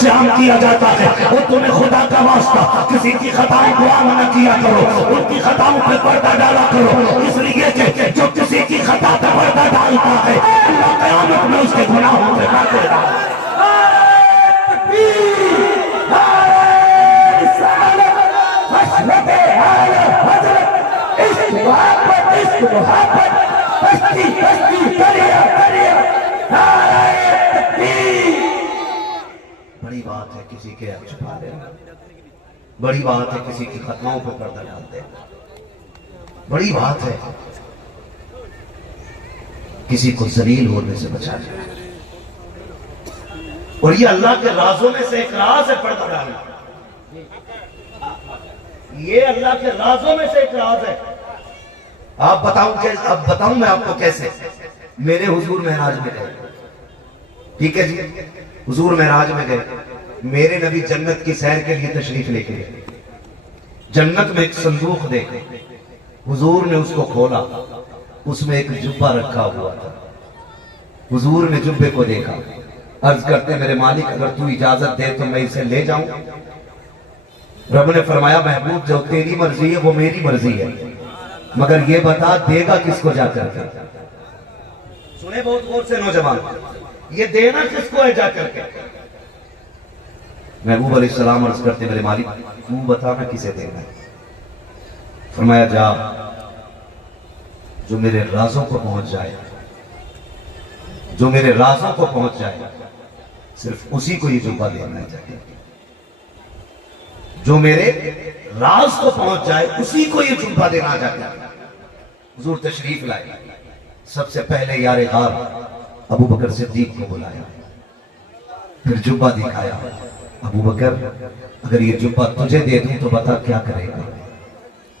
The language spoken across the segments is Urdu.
شام کیا جاتا ہے، اور تمہیں خدا کا واسطہ کسی کی خطائیں دعا نہ کیا کرو، ان کی خطاؤں پہ پردہ ڈالا کرو، اس لیے کہ جو کسی کی خطا پہ پردہ ڈالتا ہے اللہ قیامت میں اس کے گناہوں پہ کاٹے گا۔ بڑی بات ہے کسی کے عیب چھپا دینا، بڑی بات ہے کسی کی خطاؤں پہ پردہ ڈال دینا، بڑی بات ہے کسی کو ذلیل ہونے سے بچا دینا، اور یہ اللہ کے رازوں میں سے ایک راز ہے پردہ ڈالنا، یہ اللہ کے رازوں میں سے ایک راز ہے۔ اب بتاؤں میں آپ کو کیسے۔ میرے حضور معراج میں گئے، ٹھیک ہے جی، حضور معراج میں گئے، میرے نبی جنت کی سیر کے لیے تشریف لے کے گئے، جنت میں ایک صندوق دیکھے، حضور نے اس کو کھولا، اس میں ایک جبہ رکھا ہوا تھا، حضور نے جبے کو دیکھا، عرض کرتے میرے مالک اگر تو اجازت دے تو میں اسے لے جاؤں۔ رب نے فرمایا محبوب جو تیری مرضی ہے وہ میری مرضی ہے، مگر یہ بتا دے گا کس کو جا کر کے؟ سنیں بہت غور سے نوجوان، یہ دینا کس کو ہے جا کر کے؟ محبوب علیہ السلام عرض کرتے میرے مالک تو بتانا کسے دینا ہے؟ فرمایا جا جو میرے رازوں کو پہنچ جائے، جو میرے رازوں کو پہنچ جائے صرف اسی کو یہ جبہ دینا ہے، جو میرے راز کو پہنچ جائے اسی کو یہ جبہ دینا چاہتا ہے۔ حضور تشریف لائے، سب سے پہلے یار غار ابو بکر صدیق کو بلایا، پھر جبہ دکھایا، ابو بکر اگر یہ جبہ تجھے دے دوں تو بتا کیا کرے گا؟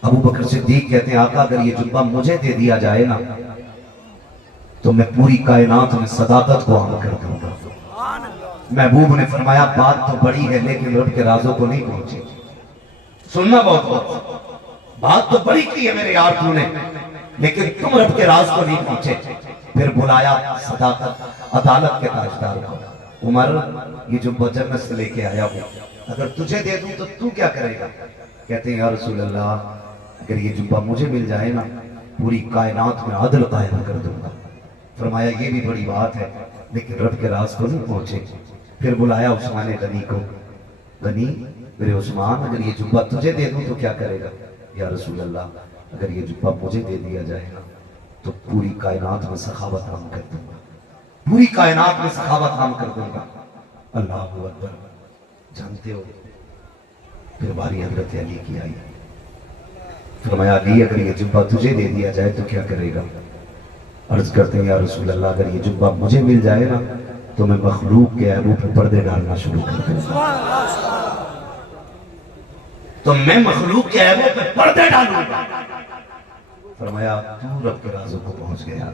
ابو بکر صدیق کہتے ہیں آقا اگر یہ جبہ مجھے دے دیا جائے نا تو میں پوری کائنات میں صداقت کو عام کر دوں گا۔ محبوب نے فرمایا بات تو بڑی ہے لیکن رب کے رازوں کو نہیں پہنچی۔ سننا بہت بات تو بڑی کی ہے میرے یار تو نے، لیکن تم رب کے راز کو نہیں پہنچے۔ پھر بلایا صداقت عدالت کے تاجدار کو، عمر یہ جبہ جنت سے لے کے آیا ہوں، اگر تجھے دے دوں تو تو کیا کرے گا؟ کہتے ہیں یا رسول اللہ اگر یہ جبہ مجھے مل جائے نا پوری کائنات میں عدل قائم کر دوں گا۔ فرمایا یہ بھی بڑی بات ہے لیکن رب کے راز کو نہیں پہنچے۔ پھر بلایا عثمان غنی کو، غنی میرے عثمان اگر یہ جبہ تجھے دے دوں تو کیا کرے گا؟ یا رسول اللہ اگر یہ جبہ مجھے دے دیا جائے گا تو پوری کائنات میں سخاوت عام کر دوں گا، پوری کائنات میں سخاوت عام کر دوں گا۔ اللہ اکبر، جانتے ہو پھر باری حضرت علی کی آئی، فرمایا علی اگر یہ جبہ تجھے دے دیا جائے تو کیا کرے گا؟ عرض کرتے ہیں یا رسول اللہ اگر یہ جبہ مجھے مل جائے نا تو میں مخلوق کے عیبوں پہ پردے ڈالنا شروع کر دوں گا، تو میں مخلوق کے عیبوں پہ پردے ڈالوں گا۔ فرمایا تو رب کے رازوں کو پہنچ گیا۔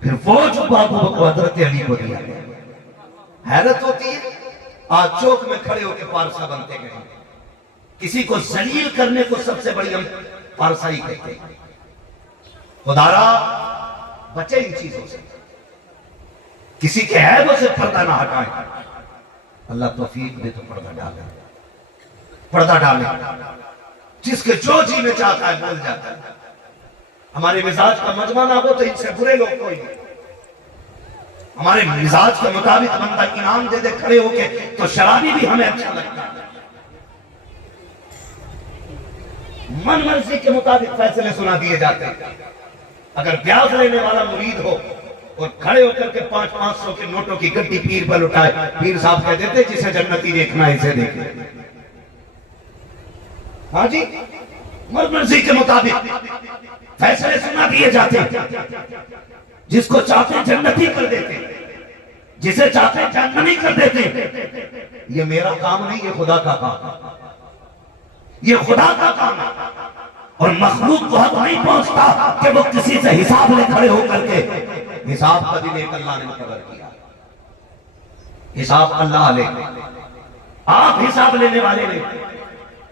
پھر وہ جبہ ابو بکر حضرت علی کو دیا گیا۔ حیرت ہوتی ہے آج چوک میں کھڑے ہو کے پارسا بنتے گئے، کسی کو ذلیل کرنے کو سب سے بڑی ہم پارسائی کہتے ہیں۔ خدارا بچے ان چیزوں سے، کسی کے عیبوں سے پردہ نہ ہٹائیں۔ اللہ توفیق دے تو پردہ ڈالیں، پردہ ڈالیں، جس کے جو جی میں چاہتا ہے بول جاتا ہے۔ ہمارے مزاج کا مجمع نہ ہو تو ان سے برے لوگ کوئی نہیں، ہمارے مزاج کے مطابق بندہ انعام دے دے کھڑے ہو کے تو شرابی بھی ہمیں اچھا لگتا ہے، من مرضی کے مطابق فیصلے سنا دیے جاتے ہیں۔ اگر بیاض لینے والا مرید ہو اور کھڑے ہو کر کے 500 کے نوٹوں کی گڈی پیر پر اٹھائے، پیر صاحب کہہ دیتے جسے جنتی دیکھنا ہے اسے دیکھیں۔ ہاں جی، من مرضی کے مطابق فیصلے سنا دیے جاتے ہیں، جس کو چاہتے ہیں جنتی کر دیتے ہیں، جسے چاہتے ہیں جہنمی کر دیتے ہیں۔ یہ میرا کام نہیں، یہ خدا کا کام ہے، یہ خدا کا کام ہے، اور مخلوق کو حق نہیں پہنچتا کہ وہ کسی سے حساب لے کھڑے ہو کر کے۔ حساب کا دن ایک اللہ نے مقرر کیا، حساب اللہ لے، آپ حساب لینے والے نہیں،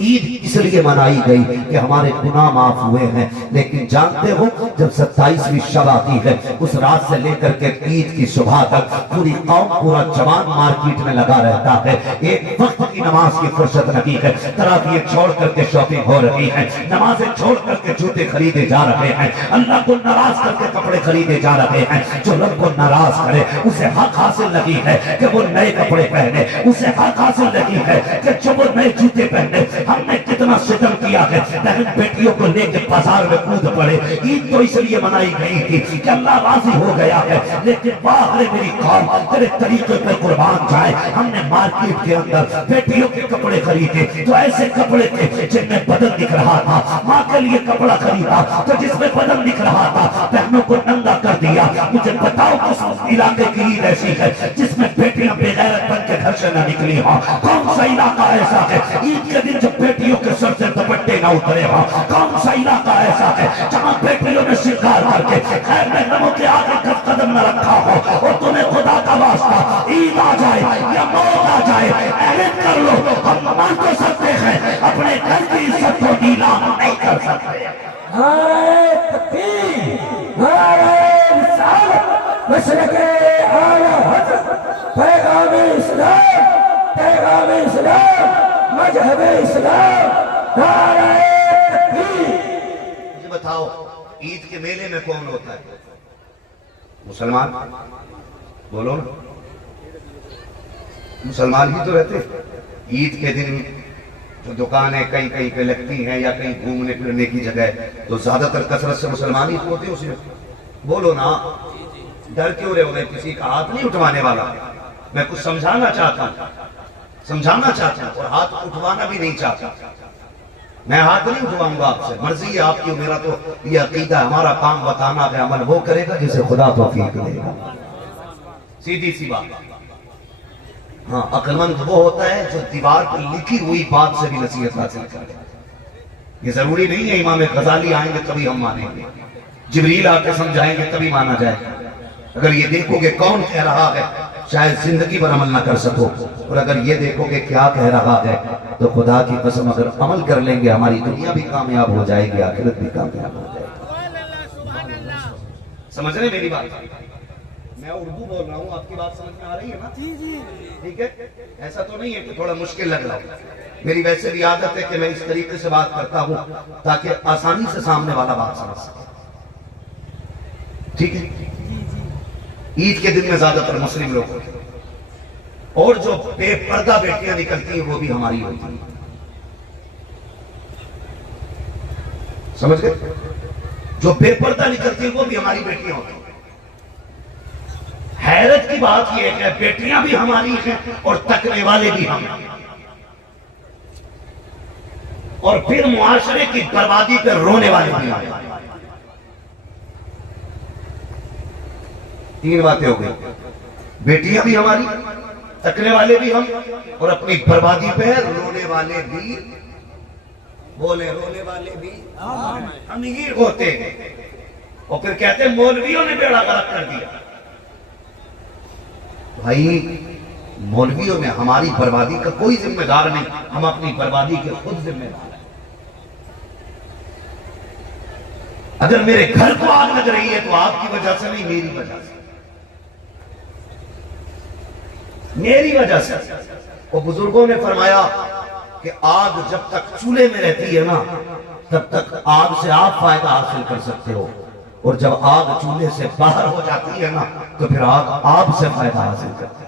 عید اس لیے منائی گئی کہ ہمارے گناہ معاف ہوئے ہیں، لیکن جانتے ہو جب 27ویں شب آتی ہے اس رات سے لے کر کے عید کی صبح تک پوری قوم پورا جوان مارکیٹ میں لگا رہتا ہے، ایک وقت کی نماز کی فرصت لگی ہے، تراویح چھوڑ کر کے شاپنگ ہو رہی ہے، نمازیں چھوڑ کر کے جوتے خریدے جا رہے ہیں، اللہ کو ناراض کر کے کپڑے خریدے جا رہے ہیں۔ جو رب کو ناراض کرے اسے حق حاصل نہیں ہے کہ وہ نئے کپڑے پہنے، اسے حق حاصل نہیں ہے کہ جو وہ نئے جوتے پہنے۔ ہم نے کتنا ستم کیا ہے، بہن بیٹیوں کو لے کے بازار میں کود پڑے۔ عید تو اس لیے منائی گئی تھی کہ اللہ راضی ہو گیا ہے، لیکن باہر میری قوم تیرے طریقے پر قربان جائے۔ ہم نے مارکیٹ کے اندر بیٹیوں کے کپڑے خریدے تو ایسے کپڑے تھے جن میں بدن دکھ رہا تھا، ماں کے لیے کپڑا خریدا تو جس میں بدن دکھ رہا تھا، بہنوں کو ننگا کر دیا۔ مجھے بتاؤ کس علاقے کی عید ایسی ہے جس میں بیٹیاں بے غیرت بن کے گھر سے نہ نکلی ہوں؟ کون سا علاقہ ایسا ہے عید کے دن جب بیٹیوں کے سر سے دوپٹے نہ اترے ہوں؟ کون سا علاقہ ایسا ہے جہاں بیٹیوں نے شرکار کر کے خیر محرموں کے آگے قدم نہ رکھا ہو؟ اور تمہیں خدا کا واسطہ عید آ جائے یا موت آ جائے، اعلان کر لو ہم مان تو سکتے ہیں، اپنے گھر کی عزت کو نیلام نہیں کر سکتے۔ نعرہ تکبیر، نعرہ رسالت، مشرق اعلی حضرت، پیغام اسلام، پیغام اسلام، مذہب اسلام، نعرہ تکبیر۔ مجھے بتاؤ عید کے میلے میں کون ہوتا ہے؟ مسلمان؟ بولو نا، مسلمان ہی تو رہتے۔ عید کے دن جو دکانیں کہیں کہیں پہ لگتی ہیں یا کہیں گھومنے پھرنے کی جگہ ہے تو زیادہ تر کثرت سے مسلمان ہی ہوتے ہیں اس میں۔ بولو نا، ڈر کیوں رہے ہو؟ میں کسی کا ہاتھ نہیں اٹھوانے والا، میں کچھ سمجھانا چاہتا ہوں، سمجھانا چاہتا ہوں، اور ہاتھ اٹھوانا بھی نہیں چاہتا۔ میں ہاتھ نہیں اٹھواؤں گا آپ سے، مرضی ہے آپ کی، میرا تو یہ عقیدہ ہے، ہمارا کام بتانا ہے، عمل وہ کرے گا جسے خدا توفیق دے گا، سیدھی سی بات۔ ہاں، عقل مند وہ ہوتا ہے جو دیوار پر لکھی ہوئی بات سے بھی نصیحت حاصل کرے۔ یہ ضروری نہیں ہے امام غزالی آئیں گے تبھی ہم مانیں گے، جبریل آ کے سمجھائیں گے تبھی مانا جائے گا۔ اگر یہ دیکھو گے کون کہہ رہا ہے شاید زندگی پر عمل نہ کر سکو، اور اگر یہ دیکھو گے کیا کہہ رہا ہے تو خدا کی قسم اگر عمل کر لیں گے ہماری دنیا بھی کامیاب ہو جائے گی، آخرت بھی کامیاب ہو جائے گی۔ سمجھ رہے میری بات؟ میں اردو بول رہا ہوں، آپ کی بات سمجھ میں آ رہی ہے نا؟ ٹھیک ہے، ایسا تو نہیں ہے کہ تھوڑا مشکل لگ رہا ہو۔ میری ویسے بھی عادت ہے کہ میں اس طریقے سے بات کرتا ہوں تاکہ آسانی سے سامنے والا بات سمجھ سکے، ٹھیک ہے؟ عید کے دن میں زیادہ تر مسلم لوگ ہوتے ہیں، اور جو بے پردہ بیٹیاں نکلتی ہیں وہ بھی ہماری ہوتی ہیں، سمجھ گئے؟ جو بے پردہ نکلتی ہیں وہ بھی ہماری بیٹیاں ہوتی ہیں۔ حیرت کی بات یہ ہے کہ بیٹیاں بھی ہماری ہیں اور تکنے والے بھی ہم ہیں، اور پھر معاشرے کی بربادی پہ رونے والے بھی ہم ہیں۔ تین باتیں ہو گئی، بیٹیاں بھی ہماری، تکنے والے بھی ہم، اور اپنی بربادی پہ رونے والے بھی۔ بولے رونے والے بھی ہم ہی ہوتے ہیں، اور پھر کہتے ہیں مولویوں نے بیڑا غرق کر دیا۔ بھائی مولویوں میں ہماری بربادی کا کوئی ذمہ دار نہیں، ہم اپنی بربادی کے خود ذمہ دار ہیں۔ اگر میرے گھر کو آگ لگ رہی ہے تو آپ کی وجہ سے نہیں، میری وجہ سے، میری وجہ سے۔ وہ بزرگوں نے فرمایا کہ آگ جب تک چولہے میں رہتی ہے نا تب تک آگ سے آپ فائدہ حاصل کر سکتے ہو، اور جب آگ چولہے سے باہر ہو جاتی ہے نا تو پھر آگ آپ سے فائدہ حاصل کرتی ہے۔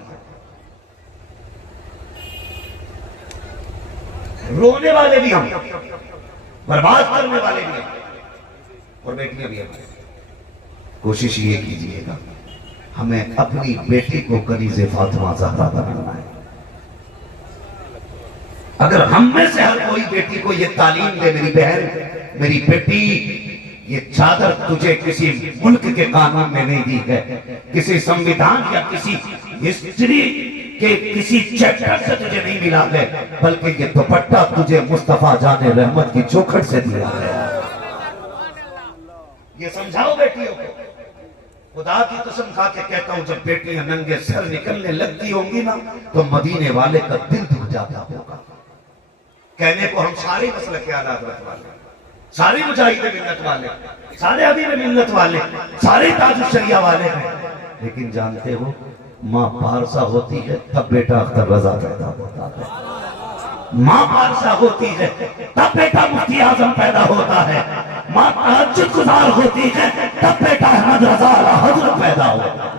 رونے والے بھی ہم، برباد کرنے والے بھی ہم، اور بیٹیاں بھی ہم۔ کوشش یہ کیجئے گا ہمیں اپنی بیٹی کو کنیز فاطمہ زہرا بنانا ہے۔ اگر ہم میں سے ہر کوئی بیٹی کو یہ تعلیم دے، میری بہن، میری بیٹی، یہ چادر تجھے کسی ملک کے قانون میں نہیں دی ہے، کسی سمویدھان یا کسی ہسٹری کے کسی چیپٹر سے تجھے نہیں ملا ہے، بلکہ یہ دوپٹہ تجھے مصطفیٰ جان رحمت کی چوکھٹ سے دیا ہے۔ یہ سمجھاؤ بیٹیوں کو۔ خدا کی قسم کھا کے کہتا ہوں جب بیٹیاں ننگے سر نکلنے لگتی ہوں گی نا تو مدینے والے کا دل دکھ جاتا ہوگا کہنے کو ہم سارے مسلک کے آلات رکھ والے، سارے مجاہد ملت والے، سارے حبیب ملت والے، سارے تاج الشریعہ والے ہیں، لیکن جانتے ہو ماں پارسا ہوتی ہے تب بیٹا اختر رضا پیدا ہوتا ہے، ماں پارسا ہوتی ہے تب بیٹا مفتی اعظم پیدا ہوتا ہے، ماں تہجد گزار ہوتی ہے تب بیٹا احمد رضا اعلیٰ حضرت پیدا ہوتا ہے۔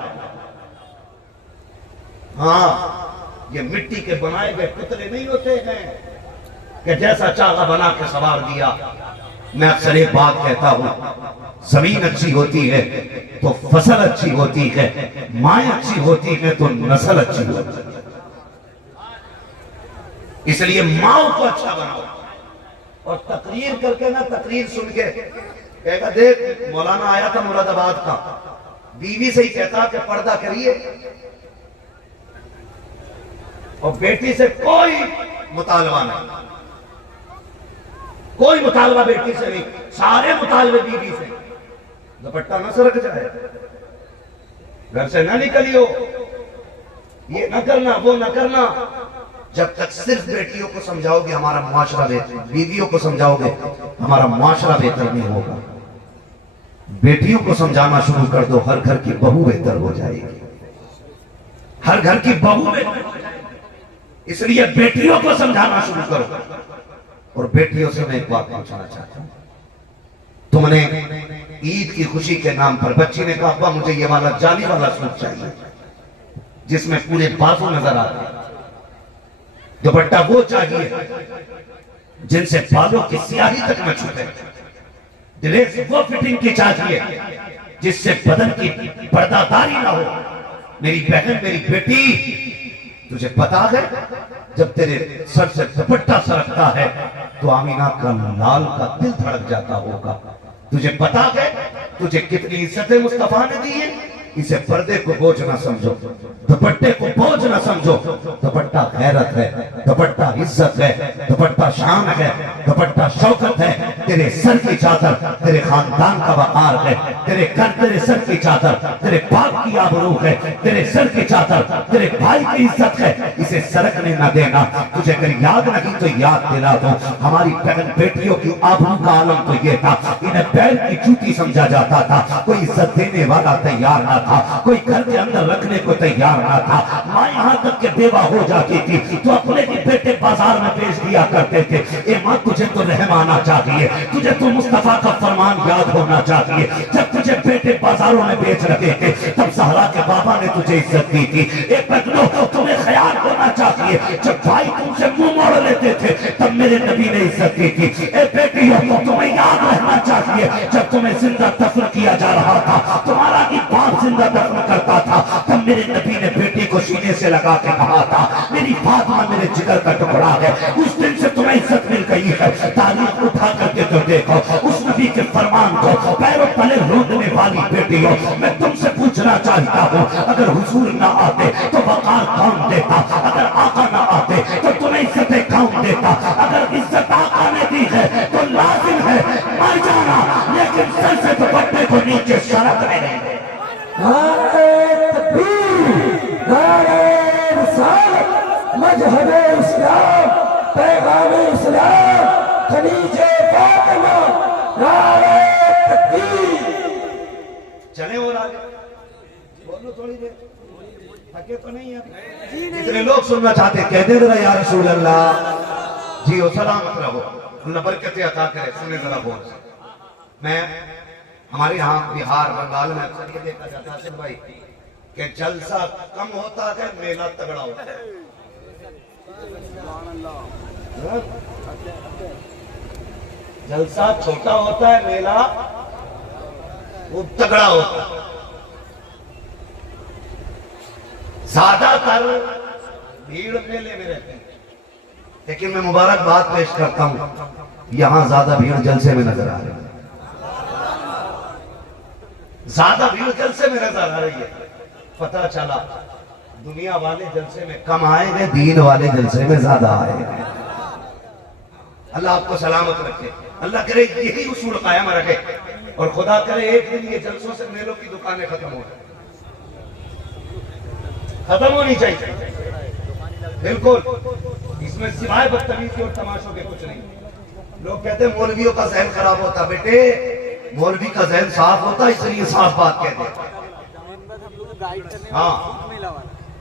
ہاں یہ مٹی کے بنائے گئے پتلے نہیں ہوتے ہیں کہ جیسا چاہا بنا کے سوار دیا۔ میں اکثر ایک بات کہتا ہوں، زمین اچھی ہوتی ہے تو فصل اچھی ہوتی ہے، مائیں اچھی ہوتی ہے تو نسل اچھی ہوتی ہے، اس لیے ماں کو اچھا بناؤ۔ اور تقریر کر کے نا، تقریر سن کے کہے گا دیکھ مولانا آیا تھا مراد آباد کا، بیوی سے ہی کہتا کہ پردہ کریے، اور بیٹی سے کوئی مطالبہ نہیں، کوئی مطالبہ بیٹی سے نہیں، سارے مطالبے بیوی سے، دوپٹہ نہ سرک جائے، گھر سے نہ نکلیو، یہ نہ کرنا وہ نہ کرنا۔ جب تک صرف بیٹیوں کو سمجھاؤ گے ہمارا معاشرہ بہتر، بیویوں کو سمجھاؤ گے ہمارا معاشرہ بہتر نہیں ہوگا۔ بیٹیوں کو سمجھانا شروع کر دو، ہر گھر کی بہو بہتر ہو جائے گی، ہر گھر کی بہو بہتر ہو جائے گی۔ اس لیے بیٹیوں کو سمجھانا شروع کرو۔ اور بیٹیوں سے میں ایک بات پوچھنا چاہتا ہوں، تم نے عید کی خوشی کے نام پر بچی نے کہا ابا مجھے یہ والا جالی والا سوٹ چاہیے جس میں پورے بازو نظر آتے ہیں، دوپٹہ وہ چاہیے جن سے بالوں کی سیاہی تک نہ چھوٹے، ڈریس وہ فٹنگ کی چاہیے جس سے بدن کی پردہ داری نہ ہو۔ میری بہن، میری بیٹی، تجھے پتا ہے جب تیرے سر سے دوپٹہ سرکتا ہے تو آمینہ کا لال کا دل دھڑک جاتا ہوگا۔ تجھے پتا ہے تجھے کتنی عزتیں مصطفیٰ نے دی ہیں، اسے پردے کو بوجھ نہ سمجھو، دوپٹے کو بوجھ نہ سمجھو۔ دوپٹہ غیرت ہے، دوپٹہ عزت ہے، دوپٹہ شان ہے، دوپٹہ شوکت ہے۔ تیرے سر کی چادر تیرے خاندان کا وقار ہے، تیرے گھر تیرے سر کی چادر تیرے باپ کی آبرو ہے، تیرے سر کی چادر تیرے بھائی کی عزت ہے، اسے سرکنے نہ دینا۔ تجھے اگر یاد نہیں تو یاد دلا دو، ہماری بہن بیٹیوں کی آبرو کا عالم تو یہ تھا، انہیں پیر کی جوتی سمجھا جاتا تھا، کوئی عزت دینے والا تیار نہ تھا، کوئی گھر کے اندر رکھنے کو تیار نہ تھا۔ ماں یہاں تک کہ بیوہ ہو جاتی تھی تو اپنے بھی بیٹے بازار میں بیچ دیا کرتے تھے۔ اے ماں تجھے تو رحم آنا چاہیے، تجھے تو مصطفیٰ کا فرمان یاد ہونا چاہیے۔ جب تجھے بیٹے بازاروں میں بیچ رہے تھے تب زہرا کے بابا نے تجھے عزت دی تھی۔ اے بہنوں تمہیں خیال ہونا چاہیے، جب بھائی تم سے منہ موڑ لیتے تھے تب میرے نبی نے عزت دی تھی۔ اے بیٹیوں تمہیں یاد رہنا چاہیے، جب تمہیں زندہ دفن کیا جا رہا تھا، تمہارا ہی باپ زندہ دفن کرتا تھا، تب میرے نبی نے بیٹی کو سینے سے لگا کے کہا تھا میری فاطمہ میرے جگر کا ٹکڑا ہے۔ اس دن سے تمہیں عزت مل گئی ہے۔ تاریخ اٹھا کر کے تو دیکھو اس نبی کے فرمان کو پیروں تلے روندنے والی بیٹیوں، میں تم سے پوچھنا چاہتا ہوں اگر حضور نہ آتے تو وقار کون دیتا؟ اگر آقا نہ آتے تو تمہیں عزتیں کون دیتا؟ اگر عزت آقا نے دی ہے تو لازم ہے مر جانا، لیکن سر سے دوپٹے کو نیچے سرکنے نہیں۔ نعرہ تکبیر، نعرہ رسالت، مذہب اسلام، پیغام اسلام، خلیج فاطمہ، نعرہ تکبیر۔ چلیں اور آگے بولو تھوڑی دیر، تھکے تو نہیں ہیں؟ جتنے لوگ سننا چاہتے کہہ دے ذرا یا رسول اللہ۔ جی ہو سلامت رہو، اللہ برکتیں عطا کرے۔ سنیں ذرا بول سے، میں ہمارے ہاں بہار بنگال میں اکثر یہ دیکھا جاتا ہے بھائی کہ جلسہ کم ہوتا ہے میلہ تگڑا ہوتا ہے۔ جلسہ چھوٹا ہوتا ہے، میلہ وہ تگڑا ہوتا ہے۔ زیادہ تر بھیڑ میلے میں رہتے ہیں، لیکن میں مبارک بات پیش کرتا ہوں، یہاں زیادہ بھیڑ جلسے میں نظر آ رہی ہے، زیادہ بھیڑ جلسے میں نظر آ رہی ہے۔ پتہ چلا دنیا والے جلسے میں کم آئے گئے، دین والے جلسے میں زیادہ آئے گئے۔ اللہ آپ کو سلامت رکھے، اللہ کرے یہی اصول قائم رکھے، اور خدا کرے ایک دن یہ جلسوں سے میلوں کی دکانیں ختم ہو جائیں، ختم ہونی چاہیے، بالکل اس میں سوائے بدتمیزی اور تماشوں کے کچھ نہیں. لوگ کہتے ہیں مولویوں کا ذہن خراب ہوتا. بیٹے مولوی کا ذہن صاف ہوتا اس لیے صاف بات کہتے ہیں. ہاں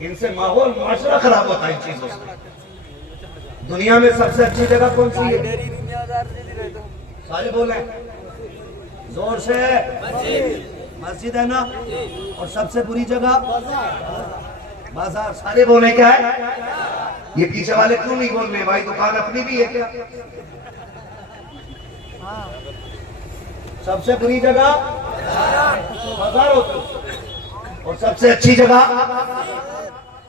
ان سے ماحول معاشرہ خراب ہوتا ہے ان چیزوں سے. دنیا میں سب سے اچھی جگہ کون سی ہے؟ سارے بولیں زور سے. مسجد ہے نا. اور سب سے بری جگہ بازار. سارے بولیں کیا ہے؟ یہ پیچھے والے کیوں نہیں بول رہے بھائی؟ دکان اپنی بھی ہے کیا؟ سب سے بری جگہ بازار ہوتی ہے اور سب سے اچھی جگہ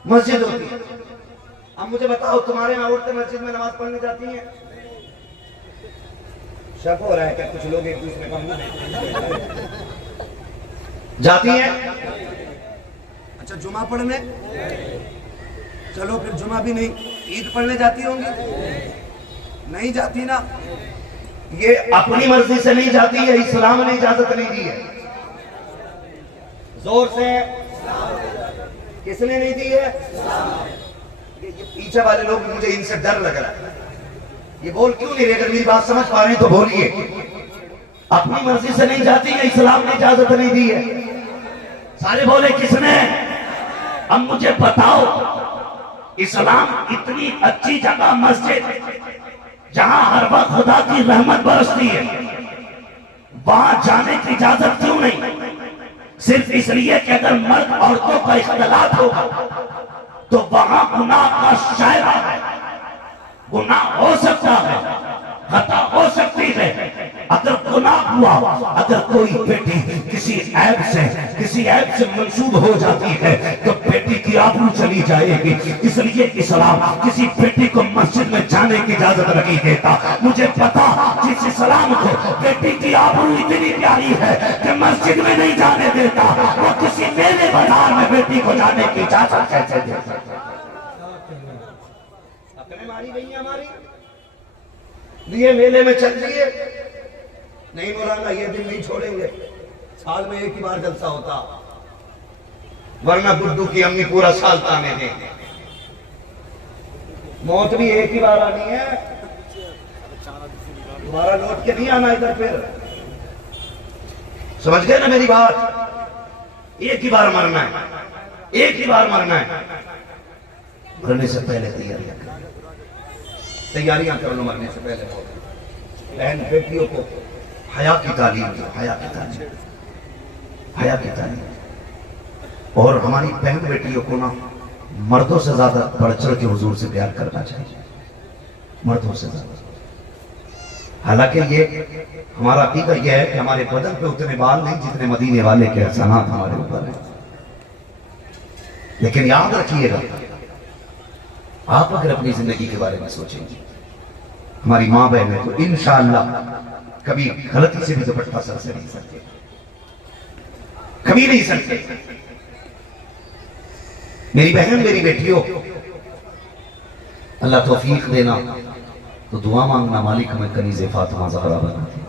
مسجد ہوتی ہے. اب مجھے بتاؤ تمہارے یہاں عورتیں مسجد میں نماز پڑھنے جاتی ہیں؟ شک ہو رہا ہے کہ کچھ لوگ ایک دوسرے کا منہ جاتی ہیں. اچھا جمعہ پڑھنے؟ چلو پھر جمعہ بھی نہیں. عید پڑھنے جاتی ہوں گی؟ نہیں جاتی نا. یہ اپنی مرضی سے نہیں جاتی ہے, اسلام نے اجازت نہیں دی ہے. زور سے کس نے نہیں دی ہے؟ یہ پیچھے والے لوگ مجھے ان سے ڈر لگ رہا ہے. یہ بول کیوں نہیں رہے؟ اگر میری بات سمجھ پا رہے ہیں تو بولیے. اپنی مرضی سے نہیں جاتی ہے, اسلام نے اجازت نہیں دی ہے. سارے بولے کس نے؟ اب مجھے بتاؤ اسلام اتنی اچھی جگہ مسجد جہاں ہر وقت خدا کی رحمت برستی ہے, وہاں جانے کی اجازت کیوں نہیں؟ صرف اس لیے کہ اگر مرد عورتوں کا اختلاط ہوگا تو وہاں گناہ کا شائبہ ہے, گناہ ہو سکتا ہے, خطا ہو سکتی ہے. اگر گناہ ہوا, اگر کوئی بیٹی کسی عیب سے منسوب ہو جاتی ہے تو بیٹی کی آبرو چلی جائے گی. اس لیے اسلام کسی بیٹی کو مسجد میں جانے کی اجازت نہیں دیتا. مجھے پتا جس اسلام کو بیٹی کی آبرو اتنی پیاری ہے کہ مسجد میں نہیں جانے دیتا, وہ کسی میلے بازار میں بیٹی کو جانے کی اجازت کیسے دے سکتا؟ اپنے ماری گئی ہیں ہماری لیے میلے میں چل دیے. نہیں مولانا یہ دن نہیں چھوڑیں گے, سال میں ایک ہی بار جلسہ ہوتا, ورنہ گڈو کی امی پورا سال تانے دیں. موت بھی ایک ہی بار آنی ہے, دوبارہ لوٹ کے نہیں آنا ادھر. پھر سمجھ گئے نا میری بات؟ ایک ہی بار مرنا ہے, ایک ہی بار مرنا ہے. مرنے سے پہلے تیاریاں کر لو. مرنے سے پہلے بہن بیٹیوں کو حیا کی تعلیم دو, حیا کی تعلیم, حیا کی تعلیم. اور ہماری بہن بیٹیوں کو نا مردوں سے زیادہ بڑھ چڑھ کے حضور سے پیار کرنا چاہیے, مردوں سے زیادہ. حالانکہ یہ ہمارا عقیدہ یہ ہے کہ ہمارے بدن پہ اتنے بال نہیں جتنے مدینے والے کے احسانات ہمارے اوپر ہیں. لیکن یاد رکھیے گا, آپ اگر اپنی زندگی کے بارے میں سوچیں گے, ہماری ماں بہن ہے تو انشاءاللہ کبھی غلطی سے بھی دوپٹہ سر سے نہیں سکتے, کبھی نہیں سکتے. میری بہن میری بیٹیوں, اللہ توفیق دینا تو دعا مانگنا مالک ہمیں کنیز فاطمہ زہرا بنا دے.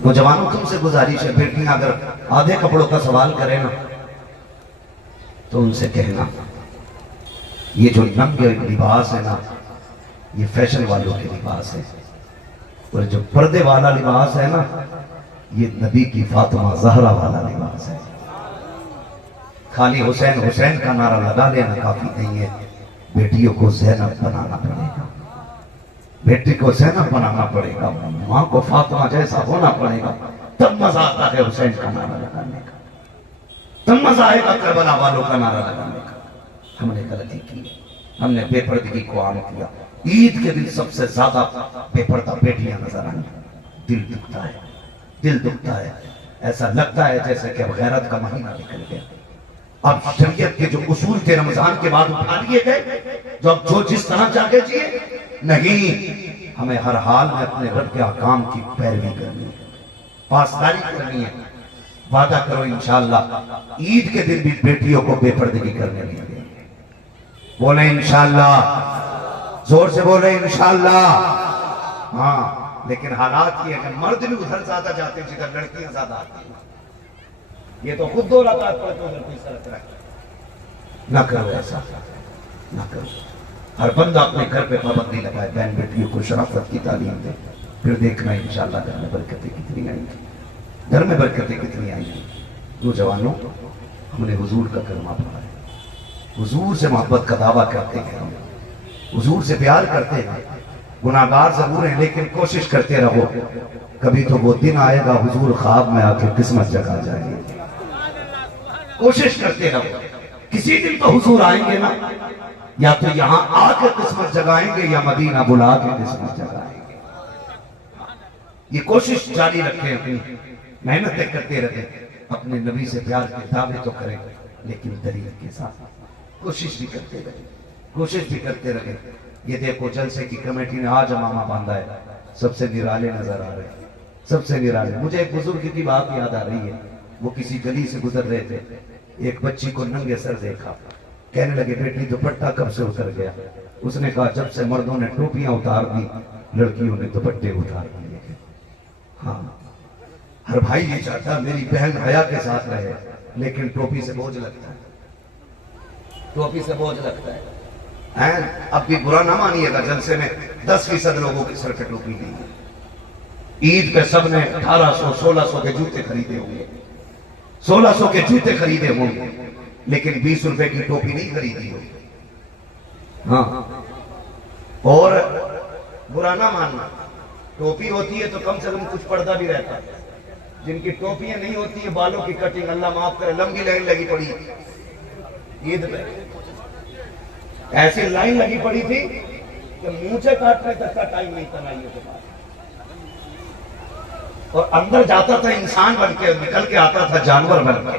نوجوانوں تم سے گزارش ہے, بیٹیاں اگر آدھے کپڑوں کا سوال کریں نا تو ان سے کہنا یہ جو ننگے لباس ہے نا یہ فیشن والوں کے لباس ہے, اور جو پردے والا لباس ہے نا یہ نبی کی فاطمہ زہرا والا لباس ہے. خالی حسین حسین کا نعرہ لگا لینا کافی نہیں ہے, بیٹیوں کو زینب بنانا پڑے گا, بیٹی کو زینب بنانا پڑے گا, ماں کو فاطمہ جیسا ہونا پڑے گا. تب مزہ آتا ہے حسین کا نعرہ لگانے کا, تب مزہ آئے گا کربلا والوں کا نعرہ لگانے کا. ہم نے غلطی کی, ہم نے بے پردگی کو عام کیا. عید کے دن سب سے زیادہ بے پردہ بیٹیاں نظر آئیں, دل دکھتا ہے, دل دکھتا ہے. ایسا لگتا ہے جیسے کہ اب غیرت کا مہینہ نکل گیا. اب شریعت کے جو اصول تھے رمضان کے بعد اٹھا لیے گئے, جو اب جو جس طرح چاہے جیے. نہیں, ہمیں ہر حال میں اپنے رب کے احکام کی پیروی کرنی ہے, پاسداری کرنی ہے. وعدہ کرو انشاءاللہ عید کے دن بھی بیٹیوں کو بے پردگی کرنے لیں گے. بولیں انشاءاللہ, زور سے بولیں انشاءاللہ. ہاں لیکن حالات یہ ہے کہ مرد بھی ادھر زیادہ جاتے ہیں جدھر لڑکیاں زیادہ آتی ہیں. یہ تو خود 2 رکعت پڑھتے ادھر کوئی سرک رہا ہے. نہ کرو ایسا, نہ کرو. ہر بندہ اپنے گھر پہ پابندی لگائے، بہن بیٹیوں کو شرافت کی تعلیم دے، پھر دیکھنا انشاءاللہ گھر میں برکتیں کتنی آئیں گی، گھر میں برکتیں کتنی آئیں گی۔ نوجوانوں، ہم نے حضور کا کلمہ پڑھا ہے، حضور سے محبت کا دعویٰ کرتے ہیں، ہم حضور سے پیار کرتے ہیں، گناہگار ضرور ہیں لیکن کوشش کرتے رہو، کبھی تو وہ دن آئے گا حضور خواب میں آ کے قسمت جگا جائیں گے۔ کوشش کرتے رہو، کسی دن تو حضور آئیں گے نا، یا تو یہاں آ کے قسمت جگائیں گے یا مدینہ بلا کے قسمت جگائیں گے۔ یہ کوشش جاری رکھیں، اپنی محنتیں کرتے رہیں، اپنے نبی سے پیار کے دعوے تو کریں لیکن دلیل کے ساتھ کوشش بھی کرتے رہیں، کوشش بھی کرتے رہیں۔ یہ دیکھو جلسے کی کمیٹی نے آج امامہ باندھا ہے، سب سے نرالے نظر آ رہے ہیں، سب سے نرالے۔ مجھے ایک بزرگ کی بات یاد آ رہی ہے، وہ کسی گلی سے گزر رہے تھے، ایک بچی کو ننگے سر دیکھا، کہنے لگے بیٹی دوپٹہ کب سے اتر گیا؟ اس نے کہا جب سے مردوں نے ٹوپیاں اتار دی لڑکیوں نے دوپٹے اتار دیے۔ ہاں، ہر بھائی یہ چاہتا میری بہن حیا کے ساتھ رہے، لیکن ٹوپی سے بوجھ لگتا ہے، ٹوپی سے بوجھ لگتا ہے۔ اب بھی برا نہ مانیے گا، جلسے میں 10% لوگوں کے سر پہ ٹوپی دی ہے۔ عید پہ سب نے 1800 1600 کے جوتے خریدے ہوں گے، 1600 کے جوتے خریدے ہوں گے، لیکن 20 روپے کی ٹوپی نہیں خریدی ہوگی۔ ہاں، اور برا نہ ماننا، ٹوپی ہوتی ہے تو کم سے کم کچھ پردہ بھی رہتا ہے۔ جن کی ٹوپیاں نہیں ہوتی ہیں، بالوں کی کٹنگ اللہ معاف کرے، لمبی لائن لگی پڑی عید پہ، ایسی لائن لگی پڑی تھی کہ مونچھیں کاٹنے تک کا ٹائم نہیں تھا نائیوں کے پاس، اور اندر جاتا تھا انسان بن کے، نکل کے آتا تھا جانور بن کے۔